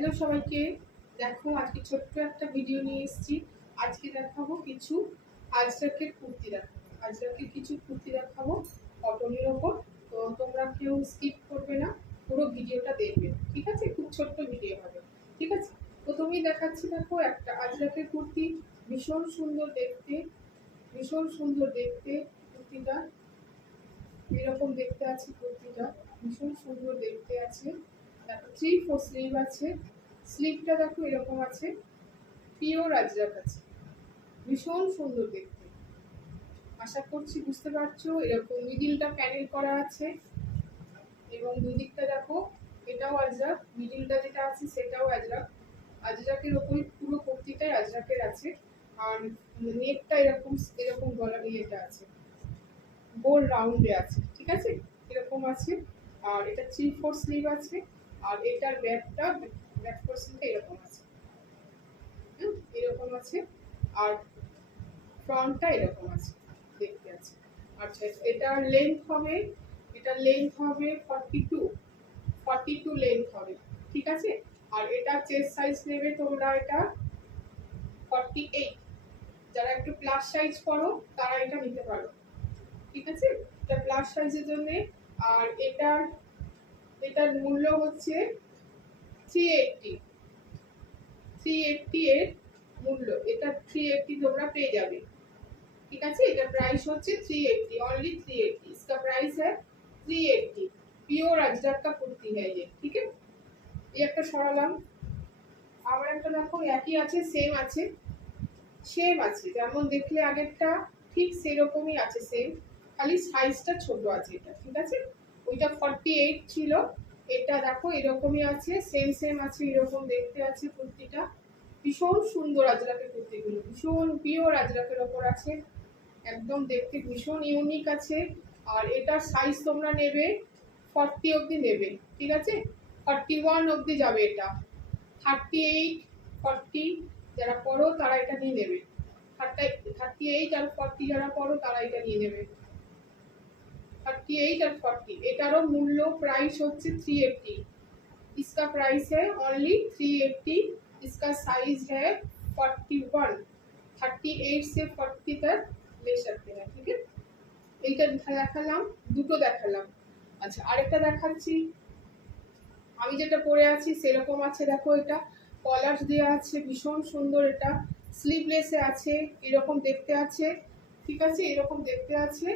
Hello সবাইকে। দেখো আজকে ছোট্ট একটা ভিডিও নিয়ে এসেছি। আজকে দেখাবো কিছু আজরাকের কুর্তি দেখাবো। আজরাকের কিছু কুর্তি দেখাবো কটনের ওপর। তো তোমরা কেউ স্কিপ করবে না, পুরো ভিডিওটা দেখবে, ঠিক আছে? খুব ছোট্ট ভিডিও হবে, ঠিক আছে? প্রথমেই দেখাচ্ছি, দেখো একটা আজরাকের কুর্তি, ভীষণ সুন্দর দেখতে, ভীষণ সুন্দর দেখতে কুর্তিটা। এরকম দেখতে আছে কুর্তিটা, ভীষণ সুন্দর দেখতে আছে। দেখো 3/4 স্লিভ আছে, স্লিভটা দেখো এরকম আছে, পিওর আজরাক আছে, ভীষণ সুন্দর দেখতে। আশা করছি বুঝতে পারছো। এরকম মিডিলটা প্যানেল করা আছে এবং দুদিকটা দেখো, এটাও আজরাক, মিডিলটা যেটা আছে সেটাও আজরাক। আজরাকের ওপরে পুরো কুর্তিটাই আজরাকের আছে। আর নেকটা এরকম এরকম গলা ইয়েটা আছে, গোল রাউন্ডে আছে, ঠিক আছে? এরকম আছে। আর এটা 3/4 স্লিভ আছে। আর এটার ব্যাক পোর্শনটা এরকম আছে, এরকম আছে। আর ফ্রন্টটা এরকম আছে, দেখতে আছে। আচ্ছা, এটার লেন্থ হবে, এটার লেন্থ হবে 42 লেন্থ হবে, ঠিক আছে? আর এটা চেস্ট সাইজ নেবে তোমরা, এটা 48। যারা একটু প্লাস সাইজ করো তারা এটা নিতে পারো, ঠিক আছে? এটা প্লাস সাইজের জন্য। আর এটার এটার মূল্য হচ্ছে 380। 380 এর মূল্য, এটা 380 তোমরা পেয়ে যাবে, ठीक है? এটা প্রাইস হচ্ছে 380, ओनली 380। इसका प्राइस है 380। प्योर अजरक का कुर्ती है ये, ठीक है? ये একটা সরালাম। আবার একটা দেখো একই আছে, সেম আছে, সেম আছে, যেমন দেখলে আগেরটা ঠিক সেরকমই আছে, সেম, খালি সাইজটা ছোট আছে এটা, ঠিক আছে? ওইটা 48 ছিল, এটা দেখো এরকমই আছে, সেম সেম আছে, এরকম দেখতে আছে কুর্তিটা। ভীষণ সুন্দর আজরাকের কুর্তিগুলো, ভীষণ পিওর আজরাকের ওপর আছে, একদম দেখতে ভীষণ ইউনিক আছে। আর এটার সাইজ তোমরা নেবে 40 অবধি নেবে, ঠিক আছে? 41 অবধি যাবে এটা, 38 40 যারা পড়ো তারা এটা নিয়ে নেবে। 38 আর 40 যারা পড়ো তারা এটা নিয়ে নেবে। 38 और 40 এটারও মূল্য প্রাইস হচ্ছে 380। इसका प्राइस है ओनली 380। इसका साइज है 41। 38 से 40 तक ले सकते हैं, ठीक है? এইটা দেখালাম, দুটো দেখালাম। আচ্ছা, আরেকটা দেখাচ্ছি। আমি যেটা পরে আছি সেরকম আছে, দেখো এটা কলার দেওয়া আছে, ভীষণ সুন্দর। এটা স্লিভলেসে আছে, এরকম দেখতে আছে, ঠিক আছে? এরকম দেখতে আছে।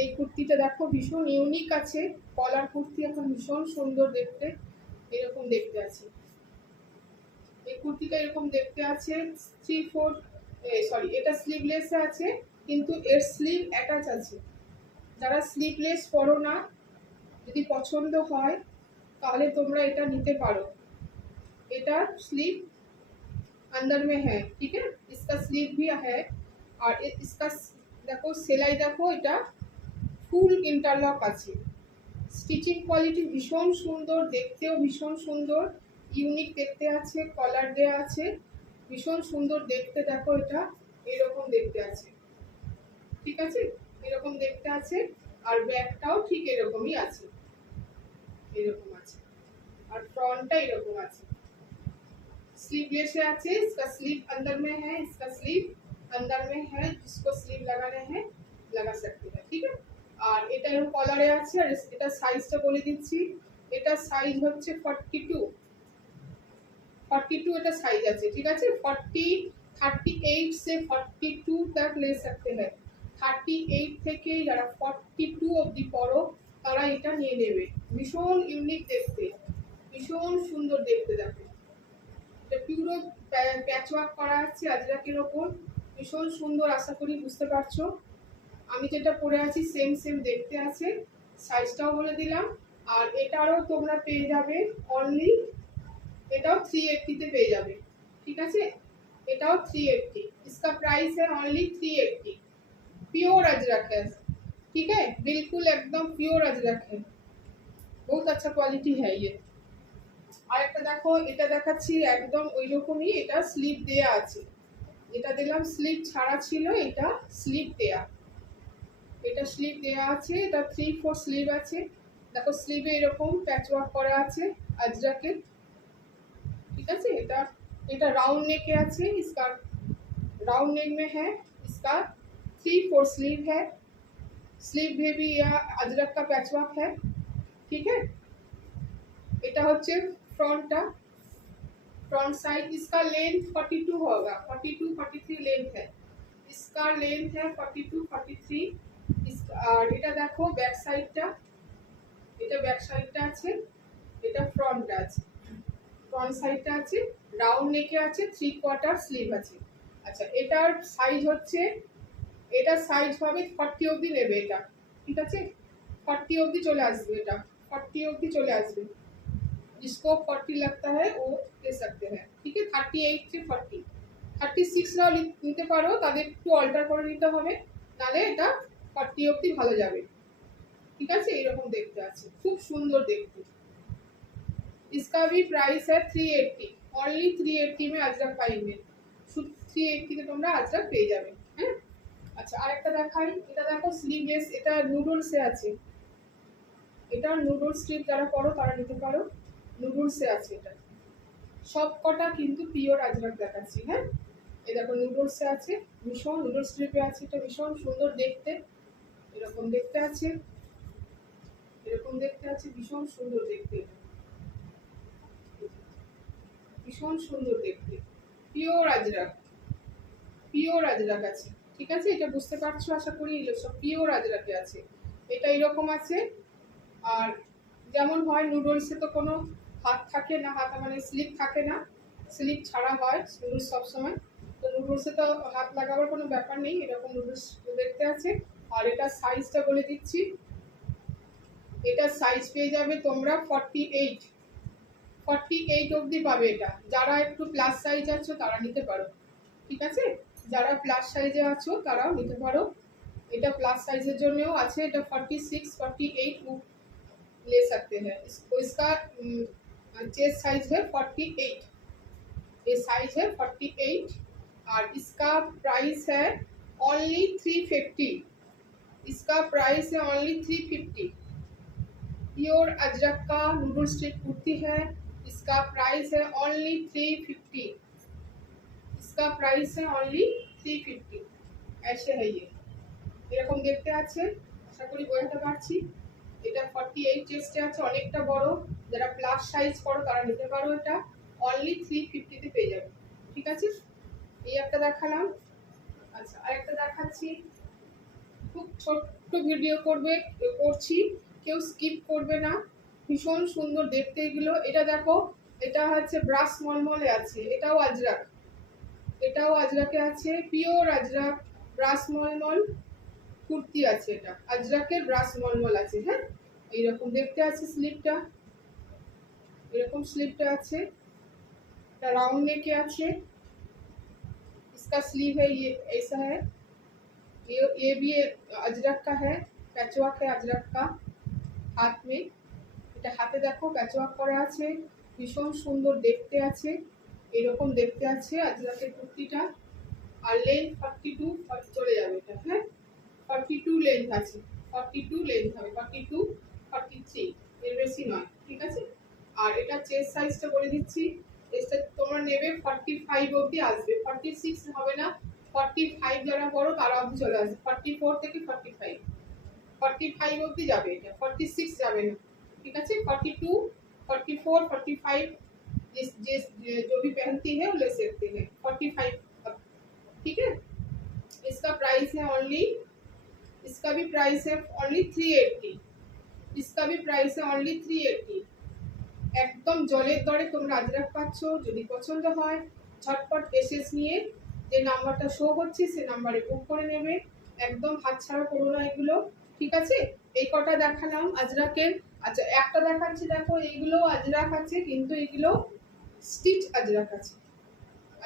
এই কুর্তিটা দেখো ভীষণ ইউনিক আছে, কলার কুর্তি, এখন ভীষণ সুন্দর দেখতে, এরকম দেখতে আছে। এই কুর্তিটা এরকম দেখতে আছে, 3/4 সরি, এটা স্লিভলেসে আছে, কিন্তু এর স্লিভ অ্যাটাচ আছে। যারা স্লিভলেস পরো না, যদি পছন্দ হয় তাহলে তোমরা এটা নিতে পারো। এটা स्लीव अंदर में है, ठीक है? इसका स्लीव भी है। और इसका देखो সেলাই, দেখো এটা ফুল ইন্টারলক আছে। স্টিচিং কোয়ালিটি ভীষণ সুন্দর, দেখতেও ভীষণ সুন্দর, ইউনিক দেখতে আছে, কলার দেওয়া আছে, ভীষণ সুন্দর দেখতে। দেখো এটা এরকম দেখতে আছে, ঠিক আছে? এরকম দেখতে আছে। আর ব্যাকটাও ঠিক এরকমই আছে, এরকম আছে। और फ्रंटটা এরকম আছে, स्लीवलेस আছে। इसका स्लीव अंदर में है, इसका स्लीव अंदर में है, जिसको स्लीव लगाने हैं लगा सकते हैं, ठीक है? আর এটা এর কলারে আছে। আর এটা সাইজটা বলে দিচ্ছি, এটা সাইজ হচ্ছে 42। 42 এটা সাইজ আছে, ঠিক আছে? 38 से 42 तक ले सकते हैं। 38 থেকে যারা 42 অবধি পড়ো তারা এটা নিয়ে নেবে। ভীষণ ইউনিক দেখতে, ভীষণ সুন্দর দেখতে। দেখো এটা পুরো প্যাচওয়ার্ক করা আছে আজরাকের ওপর, ভীষণ সুন্দর। আশা করি বুঝতে পারছো। আমি যেটা পরে আছি সেম সেম দেখতে আছে, সাইজটাও বলে দিলাম। আর এটারও তোমরা পেয়ে যাবে অনলি, এটাও 380 তে পেয়ে যাবে, ঠিক আছে? এটাও 380। इसका प्राइस है ओनली 380। प्योर अजरक है, ठीक है? बिल्कुल एकदम प्योर अजरक है, बहुत अच्छा क्वालिटी है ये। আর একটা দেখো, এটা দেখাচ্ছি একদম ওই রকমই, এটা স্লিভ দেয়া আছে। যেটা দিলাম স্লিভ ছাড়া ছিল, এটা স্লিভ দেয়া, এটা স্লিভ দেয়া আছে। এটা 3/4 স্লিভ আছে। দেখো স্লিভে এরকম প্যাচওয়ার্ক করা আছে আজরাকের, ঠিক এটা राउंड नेक के আছে, इसका राउंड नेक में है, इसका 3/4 स्लीव है, स्लीव में भी यह अजरक का पैचवर्क है। ठीक है, এটা হচ্ছে ফ্রন্টটা, फ्रंट साइड। इसका लेंथ 42 होगा, 42-43 लेंथ है, इसका लेंथ है 42-43। আর এটা দেখো ব্যাক সাইডটা, এটা ব্যাক সাইডটা আছে, এটা ফ্রন্টটা আছে, ফ্রন্ট সাইডটা আছে, রাউন্ড নেকে আছে, 3/4 স্লিভ আছে। আচ্ছা, এটার সাইজ হচ্ছে, এটা সাইজ হবে 40 অবধি নেবে এটা, ঠিক আছে, 40 অবধি চলে আসবে, এটা 40 অবধি চলে আসবে। जिसको 40 लगता है वो ले सकते हैं। ठीक है, 38 से 40, 36 রাও নিতে পারো, তাদের একটু অল্টার করে নিতে হবে, নালে এটা 40 অবধি ভালো যাবে। ঠিক আছে, এরকম দেখতে আছে, খুব সুন্দর দেখতে। इसका भी प्राइस है 380, ओनली 380 में अजरक पाएंगे, 380 তে তোমরা अजरक পেয়ে যাবে। হ্যাঁ, আচ্ছা আরেকটা দেখাই, এটা দেখো স্লিভলেস, এটা নুডলসে আছে, এটা নুডল স্ট্রিপ যারা পরো তারা নিতে পারো, নুডলসে আছে এটা, সব কটা কিন্তু পিওর আজরাক দেখাচ্ছি। হ্যাঁ, এই দেখো নুডলসে আছে, ভীষণ নুডল স্ট্রিপে আছে, এটা ভীষণ সুন্দর দেখতে, এরকম দেখতে আছে, এরকম দেখতে আছে, ভীষণ সুন্দর দেখতে, ভীষণ সুন্দর দেখতে, পিওর আজরাক, পিওর আজরাক আছে। ঠিক আছে, এটা বুঝতে পারছো আশা করি, এগুলো সব পিওর আজরাকে আছে। এটা এরকম আছে, আর যেমন হয় নুডলসে তো কোনো হাত থাকে না, হাত মানে স্লিপ থাকে না, স্লিপ ছাড়া হয় নুডলস সবসময়, তো নুডলসে তো হাত লাগাবার কোনো ব্যাপার নেই, এরকম নুডলস দেখতে আছে। আর এটা সাইজটা বলে দিচ্ছি, এটা সাইজ পেয়ে যাবে তোমরা 48 অবধি পাবে এটা, যারা একটু প্লাস সাইজ আছো তারা নিতে পারো। ঠিক আছে, যারা প্লাস সাইজে আছো তারাও নিতে পারো, এটা প্লাস সাইজের জন্যও আছে, এটা 46-48 ले सकते हैं। इसका चेस्ट साइज है 48, ये साइज है 48, और इसका प्राइस है ओनली 350, इसका प्राइस है ओनली 350। प्योर अजरक का नूडल स्ट्रिप कुर्ती है, इसका प्राइस है ओनली 350, इसका प्राइस है ओनली 350। ऐसे है ये, এরকম দেখতে আছে, আশা করি বোঝাতে পারছি। এটা 48 চেস্টে আছে, অনেকটা বড়, যারা প্লাস সাইজ করো তারা নিতে পারো, এটা অনলি 350 তে পেয়ে যাবে। ঠিক আছে, এই একটা দেখালাম। আচ্ছা, আরেকটা দেখাচ্ছি, খুব ছোট্ট ভিডিও করছি, কেউ স্কিপ করবে না, ভীষণ সুন্দর দেখতে এগুলো। এটা দেখো, এটা হচ্ছে ব্রাশ মলমলে আছে, এটাও আজরাক, এটাও আজরাকে আছে, পিওর আজরাক ব্রাশ মলমল কুর্তি আছে, এটা আজরাকের ব্রাশ মলমল আছে। হ্যাঁ, এইরকম দেখতে আছে স্লিপটা, এরকম স্লিপটা আছে, এটা রাউंड নেকে আছে, इसका स्लीव है ये ऐसा है, ये भी अजरक का है, पैचवर्क है अजरक का, हाथ में, এটা হাতে দেখো প্যাচওয়ার্ক করা আছে, ভীষণ সুন্দর দেখতে আছে, এরকম দেখতে আছে আজরাকের কুর্তিটা। আর লেন্থ 42 চলে যাবে এটা। হ্যাঁ, 42 লেন্থ আছে, 42 লেন্থ হবে, 42-43, এর বেশি নয়। ঠিক আছে, আর এটা চেস্ট সাইজটা বলে দিচ্ছি, চেস্টটা তোমরা নেবে 45 অবধি আসবে, 46 হবে না, 45 যারা বড় তারা অবধি চলে আসবে, 44 থেকে 45 অবধি যাবে, এটা 46 যাবে না। ठीक है, 42, 44, 45 जिस जो भी पहनती है वो ले सकते हैं, 45 अब। ठीक है, इसका प्राइस है ओनली, इसका भी प्राइस है ओनली 380, इसका भी प्राइस है ओनली 380। একদম জলের দরে তোমরা আজরাক পাচ্ছ, যদি পছন্দ হয় ঝটপট এসএস নিয়ে যে নাম্বারটা শো হচ্ছে সে নাম্বারে বুক করে নেবে, একদম হাতছাড়া করো না এগুলো। ঠিক আছে, এই কটা দেখালাম আজরাকের। আচ্ছা, একটা দেখাচ্ছি, দেখো এইগুলো আজরাক আছে, কিন্তু এগুলো স্টিচ আজরাক আছে,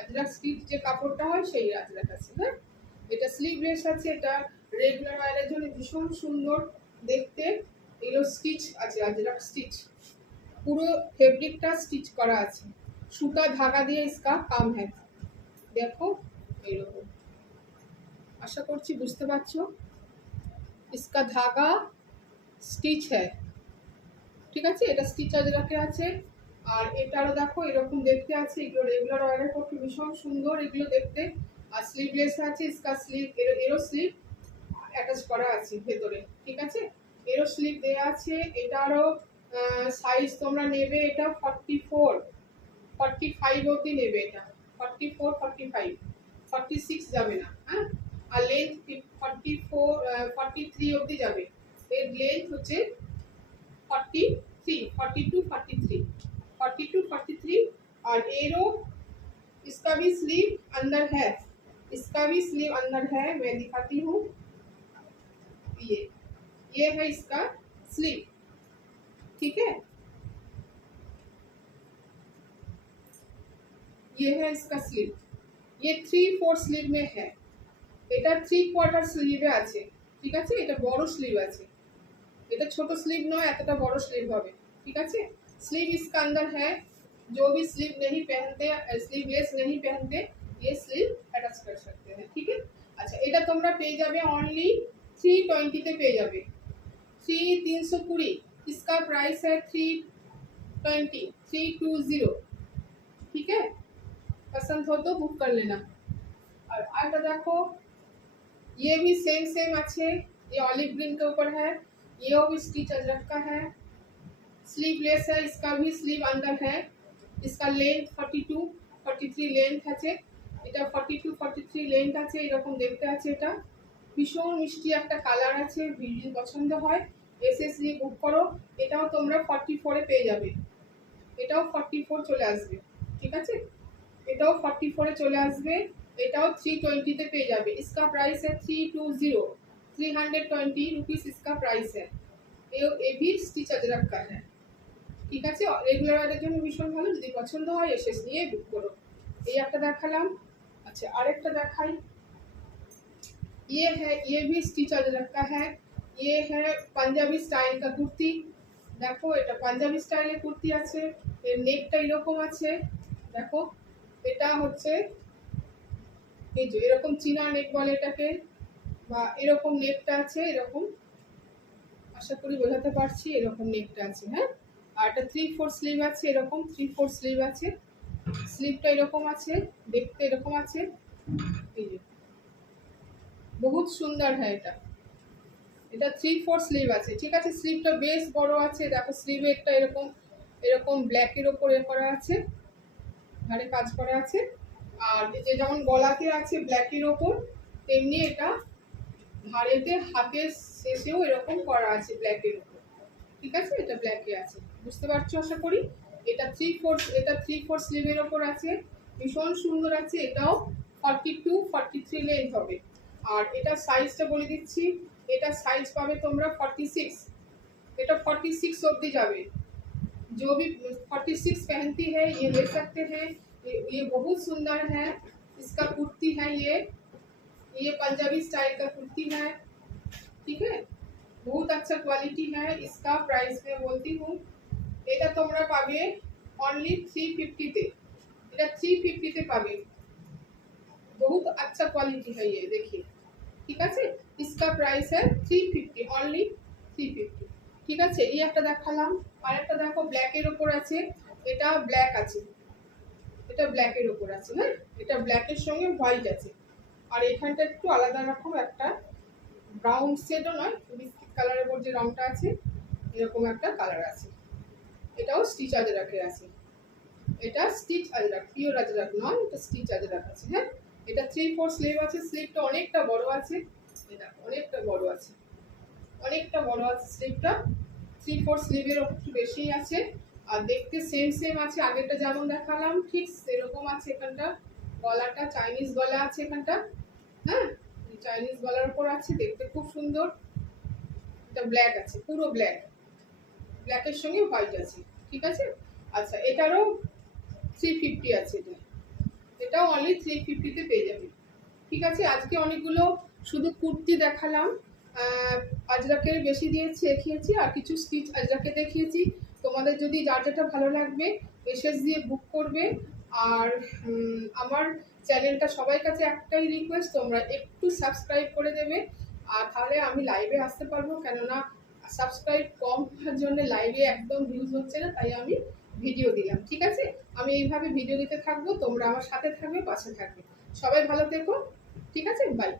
আজরাক স্টিচ যে কাপড়টা হয় সেই আজরাক আছে। হ্যাঁ, এটা স্লিভলেস আছে, এটা রেগুলার ওয়্যারের জন্য ভীষণ সুন্দর দেখতে, এগুলো স্টিচ আছে, আজরাক স্টিচ, পুরো ফেব্রিকটা স্টিচ করা আছে, সুতা ধাগা দিয়ে इसका काम है। দেখো এইরকম, আশা করছি বুঝতে পারছো, इसका धागा स्टिच है। ঠিক আছে, এটা স্টিচ আজরাকে আছে, আর এটারও দেখো এরকম দেখতে আছে, এগুলো রেগুলার ওয়ারের পক্ষে ভীষণ সুন্দর এগুলো দেখতে। আর স্লিভলেস আছে, ইসকা স্লিভ এরও স্লিভ অ্যাটাচ করা আছে ভেতরে, ঠিক আছে, এরও স্লিভ দেওয়া আছে। এটারও সাইজ তোমরা নেবে এটা 44 45 অবধি নেবে, এটা 44 45 46 যাবে না, হ্যাঁ। আর লেন্থ 44 43 অবধি যাবে। এর লেন্থ হচ্ছে 43 42 43 42 43। और एरो इसका भी स्लीव अंदर है, इसका भी स्लीव अंदर है, मैं दिखाती हूँ। ये है इसका स्लीव, ठीक है, ये है इसका स्लीव। ये 3/4 স্লিভ में है, এটা 3/4 স্লিভে আছে, ঠিক আছে, এটা বড় স্লিভ আছে, এটা ছোট স্লিভ নয়, এতটা বড় স্লিভ হবে, ঠিক আছে। स्लीव इसका अंदर है, जो भी स्लीव नहीं पहनते, स्लीवलेस नहीं पहनते, ये स्लीव अटैच कर सकते हैं, ठीक है। अच्छा, এটা তোমরা পেয়ে যাবে অনলি 320 তে পেয়ে যাবে, 320, इसका प्राइस है 320 320, ठीक है। पसंद हो तो बुक कर लेना। और आगे देखो, ये भी सेम अच्छे, ये ऑलिव ग्रीन के ऊपर है, ये भी स्टिच अजरक का है, स्लीवलेस है, इसका भी स्लीव अंदर है, इसका लेंथ 42 43 लेंथ আছে, এটা 42 43 लेंथ আছে, এরকম দেখতে আছে। এটা ভীষণ মিষ্টি একটা কালার আছে, যদি পছন্দ হয় এসএসসি বুক করো। এটাও তোমরা 44 এ পেয়ে যাবে, এটাও 44 চলে আসবে, ঠিক আছে, এটাও 44 এ চলে আসবে, এটাও 320 তে পেয়ে যাবে। इसका प्राइस है 320 320 रुपीस इसका प्राइस है। ये भी स्टिच अजरक का है, ঠিক আছে, রেগুলার ওয়ারের জন্য ভীষণ ভালো, যদি পছন্দ হয় এসএস নিয়ে বুক করো। এই একটা দেখালাম। अच्छा, আরেকটা দেখাই, ये है, ये भी स्टिच अजरक का है, ये है পাঞ্জাবি স্টাইল का কুর্তি। দেখো এটা পাঞ্জাবি স্টাইলের কুর্তি আছে, এর নেকটা এরকম আছে, দেখো এটা হচ্ছে এই যে এরকম চীনা নেক বলে এটাকে, বা এরকম নেকটা আছে, এরকম, আশা করি বোঝাতে পারছি, এরকম নেকটা আছে, হ্যাঁ। আর এটা 3/4 স্লিভ আছে, এরকম 3/4 স্লিভ আছে, স্লিভটা এরকম আছে, দেখতে এরকম আছে, এই যে বহুত সুন্দর হয় এটা, এটা 3/4 স্লিভ আছে, ঠিক আছে। স্লিভটা বেশ বড় আছে, দেখো স্লিভে একটা এরকম এরকম ব্ল্যাকের ওপরে করা আছে, ধারে কাজ করা আছে। আর এই যে যেমন গলাতে আছে ব্ল্যাকের ওপর, তেমনি এটা ধারেতে হাতের শেষেও এরকম করা আছে ব্ল্যাকের ওপর, ঠিক আছে, এটা ব্ল্যাকে আছে, বুঝতে পারছো আশা করি। এটা 3/4 স্লিভের ওপর আছে, ভীষণ সুন্দর আছে। এটাও 42 43 লেন্থ হবে। আর এটা সাইজটা বলে দিচ্ছি, এটা সাইজ পাবে তোমরা 46, এটা 46 অবধি যাবে। जो भी 46 पहनती है ये ले सकते हैं, ये बहुत सुंदर है। इसका कुर्ती है, ये पंजाबी स्टाइल का कुर्ती है, ठीक है, बहुत अच्छा क्वालिटी है। इसका प्राइस मैं बोलती हूँ, এটা তোমরা পাবে অনলি 350 তে, এটা 350 তে পাবে, बहुत अच्छा क्वालिटी है ये, देखिए, ঠিক আছে। इसका प्राइस है 350, অনলি 350, ঠিক আছে। এই একটা দেখালাম। আর একটা দেখো ব্ল্যাকের ওপর আছে, এটা ব্ল্যাক আছে, এটা ব্ল্যাকের ওপর আছে, হ্যাঁ, এটা ব্ল্যাকের সঙ্গে হোয়াইট আছে। আর এখানটা একটু আলাদা রকম একটা ব্রাউন শেডও নয়, বিস্কিট কালারের উপর যে রংটা আছে এরকম একটা কালার আছে। এটাও স্টিচ আজরাকের আছে, এটা স্টিচ আজরাক, পিওর আজরাক নয়, এটা স্টিচ আজরাক আছে, হ্যাঁ। এটা 3/4 স্লিভ আছে, স্লিভটা অনেকটা বড় আছে, এটা অনেকটা বড় আছে, অনেকটা বড় আছে স্লিভটা, 3/4 স্লিভের একটু বেশি আছে। আর দেখতে সেম আছে, আগেরটা যেমন দেখালাম ঠিক সেরকম আছে। এখানটা গলাটা চাইনিজ গলা আছে, এখানটা, হ্যাঁ, চাইনিজ গলার উপর আছে, দেখতে খুব সুন্দর। এটা ব্ল্যাক আছে, পুরো ব্ল্যাক, ব্ল্যাকের সঙ্গে হোয়াইট আছে, ঠিক আছে। আচ্ছা, এটারও 350 আছে, এটাও অনলি 350 তে পেয়ে যাবে, ঠিক আছে। আজকে অনেকগুলো শুধু কুর্তি দেখালাম, আজরাকের বেশি দেখিয়েছি, আর কিছু স্টিচ আজরাকে দেখিয়েছি। তোমাদের যদি যার যেটা ভালো লাগবে এসএস দিয়ে বুক করবে। আর আমার চ্যানেলটা সবার কাছে একটাই রিকোয়েস্ট, তোমরা একটু সাবস্ক্রাইব করে দেবে, আর তাহলে আমি লাইভে আসতে পারবো, কেননা সাবস্ক্রাইব কম হওয়ার জন্য লাইভে একদম ভিউজ হচ্ছে না, তাই আমি ভিডিও দিলাম। ঠিক আছে, আমি এইভাবে ভিডিও দিতে থাকবো, তোমরা আমার সাথে থাকবে, পাশে থাকবে। সবাই ভালো থেকো। ঠিক আছে, বাই।